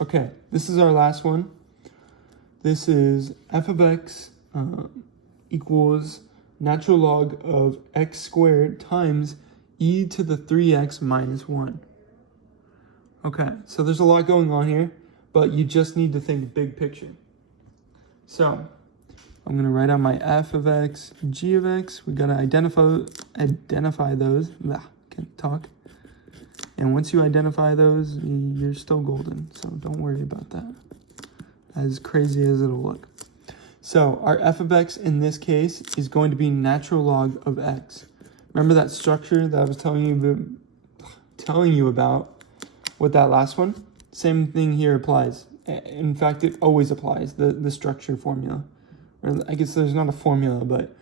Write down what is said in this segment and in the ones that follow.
Okay, this is our last one. This is f of x equals natural log of x squared times e to the 3x minus 1. Okay, so there's a lot going on here, but you just need to think big picture. So I'm going to write out my f of x, g of x. We got to identify those. Can't talk. And once you identify those, you're still golden. So don't worry about that. As crazy as it'll look. So our f of x in this case is going to be natural log of x. Remember that structure that I was telling you about with that last one? Same thing here applies. In fact, it always applies, the structure formula. Or I guess there's not a formula, but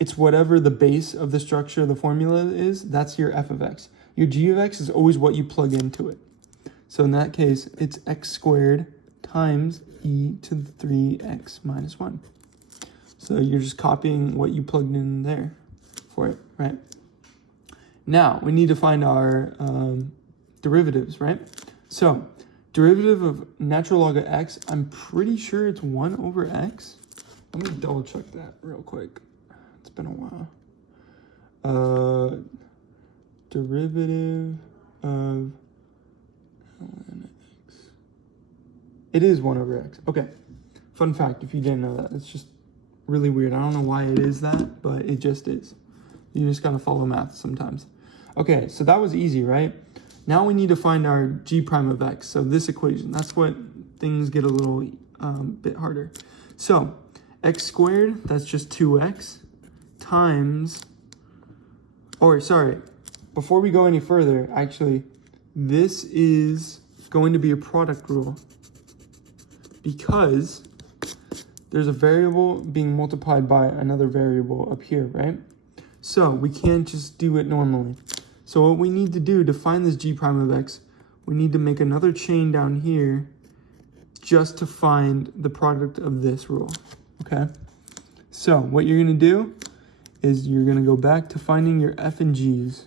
it's whatever the base of the structure of the formula is, that's your f of x. Your g of x is always what you plug into it. So in that case, it's x squared times e to the 3x minus 1. So you're just copying what you plugged in there for it, right? Now, we need to find our derivatives, right? So, derivative of natural log of x, I'm pretty sure it's 1 over x. Let me double check that real quick. It's been a while. Derivative of ln x. It is 1 over x. Okay. Fun fact, if you didn't know that. It's just really weird. I don't know why it is that, but it just is. You just gotta follow math sometimes. Okay, so that was easy, right? Now we need to find our g prime of x. So this equation, that's what things get a little bit harder. So x squared, that's just 2x, times, or sorry, before we go any further, actually, this is going to be a product rule because there's a variable being multiplied by another variable up here, right? So we can't just do it normally. So what we need to do to find this g prime of x, we need to make another chain down here just to find the product of this rule, okay? So what you're gonna do is you're gonna go back to finding your f and g's.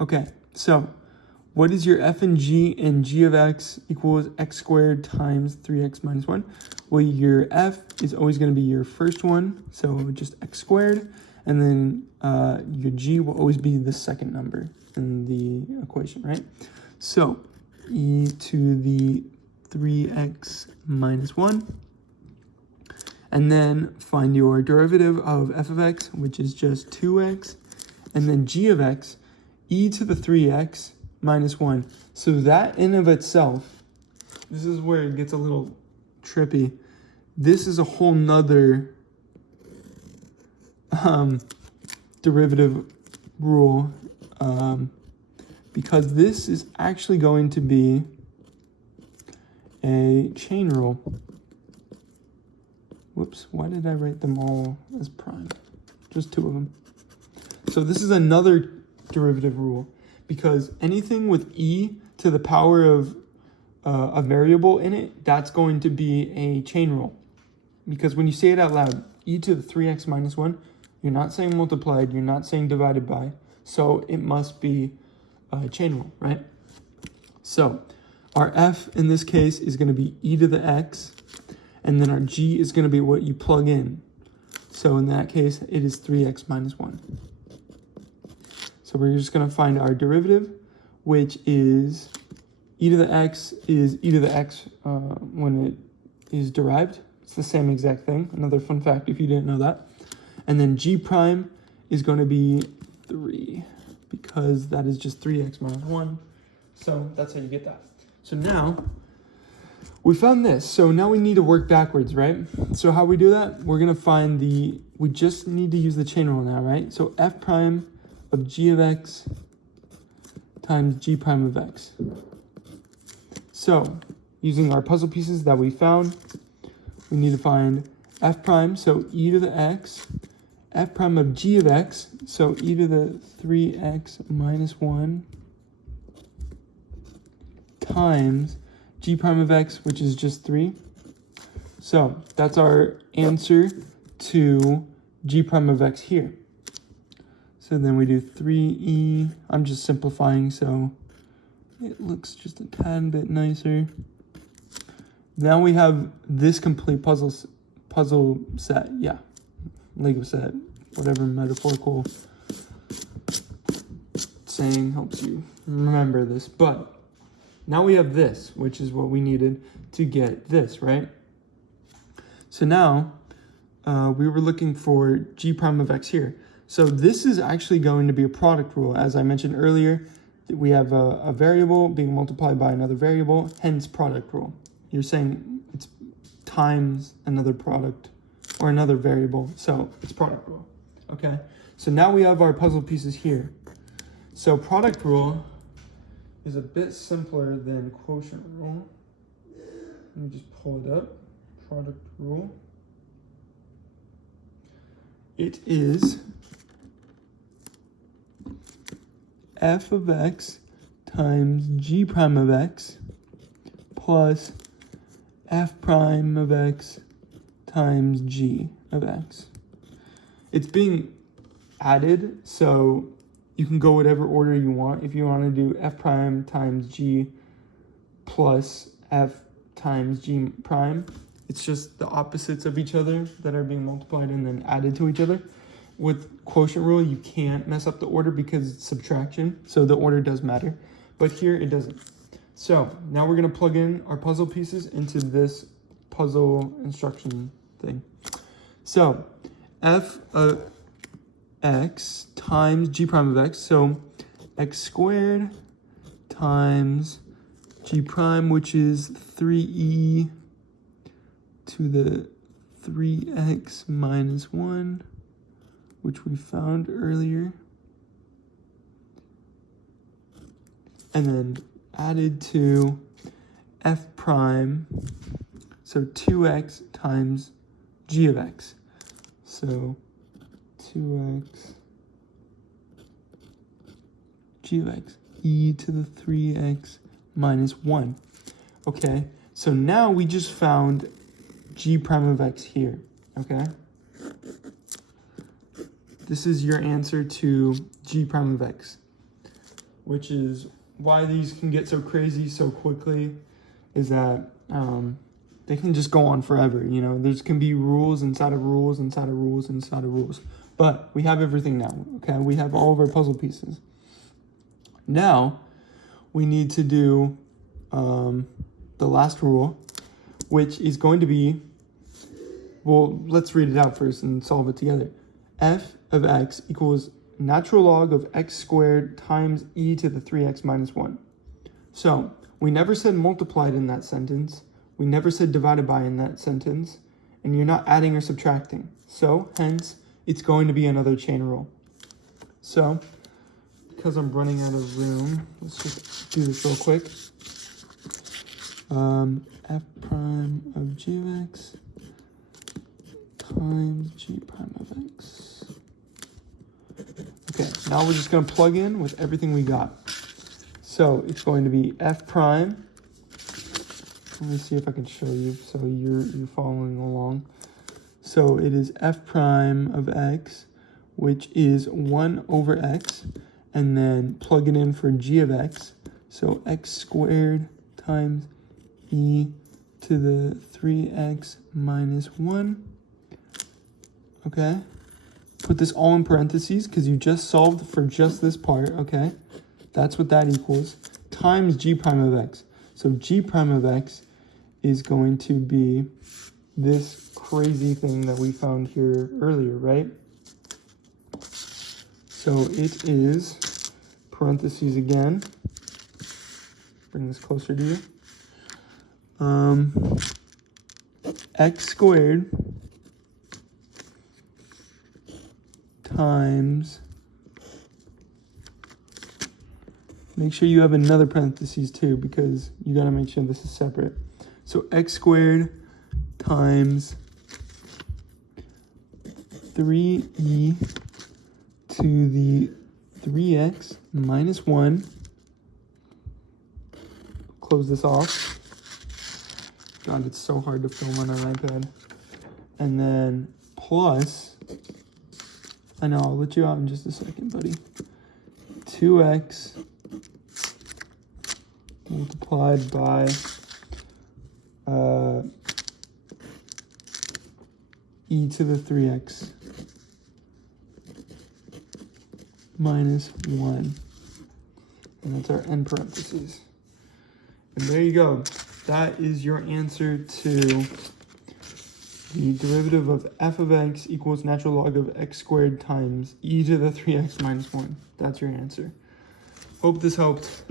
Okay, so what is your f and g of x equals x squared times 3x minus 1? Well, your f is always going to be your first one, so just x squared, and then your g will always be the second number in the equation, right? So e to the 3x minus 1, and then find your derivative of f of x, which is just 2x, and then g of x, e to the 3x minus 1. So that in of itself, this is where it gets a little trippy. This is a whole nother derivative rule because this is actually going to be a chain rule. Whoops, why did I write them all as prime? Just 2 of them. So this is another derivative rule because anything with e to the power of a variable in it, that's going to be a chain rule. Because when you say it out loud, e to the 3x minus 1, you're not saying multiplied, you're not saying divided by, so it must be a chain rule, right? So our f in this case is going to be e to the x, and then our g is going to be what you plug in. So in that case, it is 3x minus 1. So we're just going to find our derivative, which is e to the x is e to the x when it is derived. It's the same exact thing. Another fun fact if you didn't know that. And then g prime is going to be 3 because that is just 3x minus 1. So that's how you get that. So now we found this. So now we need to work backwards, right? So how we do that? We're going to find we just need to use the chain rule now, right? So f prime of g of x times g prime of x. So using our puzzle pieces that we found, we need to find f prime, so e to the x, f prime of g of x, so e to the 3x minus 1, times g prime of x, which is just 3. So that's our answer to g prime of x here. So then we do 3e. I'm just simplifying so it looks just a tad bit nicer. Now we have this complete puzzle set. Yeah, Lego set, whatever metaphorical saying helps you remember this. But now we have this, which is what we needed to get this, right? So now we were looking for g prime of x here. So this is actually going to be a product rule. As I mentioned earlier, we have a variable being multiplied by another variable, hence product rule. You're saying it's times another product or another variable, so it's product rule, okay? So now we have our puzzle pieces here. So product rule is a bit simpler than quotient rule. Let me just pull it up. Product rule. It is f of x times g prime of x plus f prime of x times g of x. It's being added, so you can go whatever order you want. If you want to do f prime times g plus f times g prime, it's just the opposites of each other that are being multiplied and then added to each other. With quotient rule, you can't mess up the order because it's subtraction, so the order does matter. But here, it doesn't. So now we're going to plug in our puzzle pieces into this puzzle instruction thing. So f of x times g prime of x, so x squared times g prime, which is 3e to the 3x minus 1, which we found earlier, and then added to f prime, so 2x times g of x, so 2x g of x, e to the 3x minus 1. Okay, so now we just found g prime of x here, okay? This is your answer to g prime of x, which is why these can get so crazy so quickly, is that they can just go on forever, you know? There's can be rules inside of rules inside of rules inside of rules. But we have everything now, okay? We have all of our puzzle pieces. Now, we need to do the last rule, which is going to be, well, let's read it out first and solve it together. F of x equals natural log of x squared times e to the 3x minus 1. So, we never said multiplied in that sentence. We never said divided by in that sentence. And you're not adding or subtracting. So, hence, it's going to be another chain rule. So, because I'm running out of room, let's just do this real quick. F prime of g of x times g prime of x. Okay, now we're just going to plug in with everything we got. So it's going to be f prime. Let me see if I can show you so you're following along. So it is f prime of x, which is 1 over x, and then plug it in for g of x. So x squared times e to the 3x minus 1. Okay? Put this all in parentheses because you just solved for just this part, okay? That's what that equals. Times g prime of x. So g prime of x is going to be this crazy thing that we found here earlier, right? So it is, parentheses again, bring this closer to you. X squared times, make sure you have another parentheses too, because you gotta make sure this is separate. So x squared times 3e to the 3x minus 1. Close this off. God, it's so hard to film on an iPad. And then plus I know, I'll let you out in just a second, buddy. 2x multiplied by e to the 3x minus 1. And that's our end parentheses. And there you go. That is your answer to the derivative of f of x equals natural log of x squared times e to the 3x minus 1. That's your answer. Hope this helped.